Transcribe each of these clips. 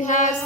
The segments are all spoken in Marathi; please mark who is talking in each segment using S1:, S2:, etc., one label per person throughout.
S1: ध्यास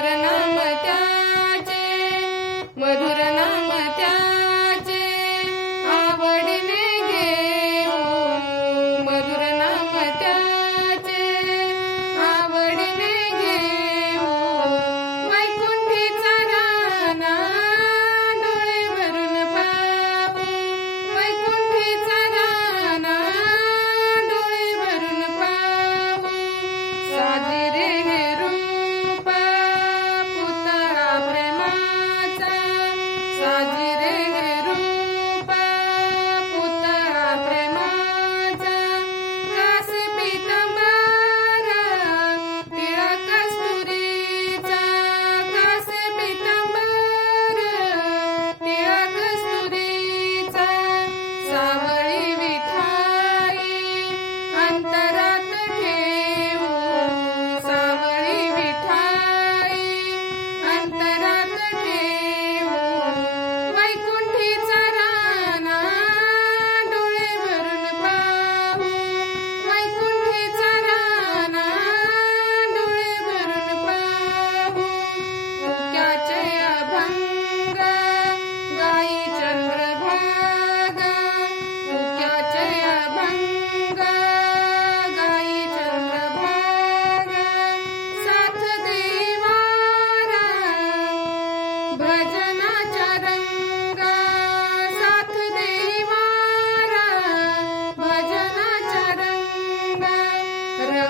S1: मधुर नाम त्याचे मधुर नाम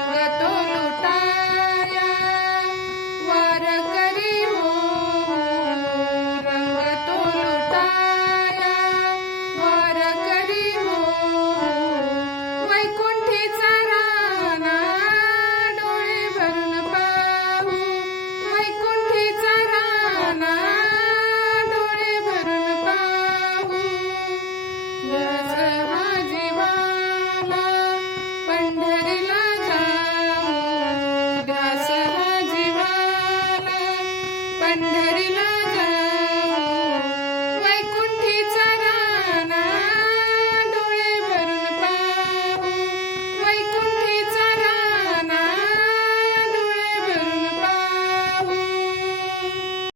S1: સંગ તો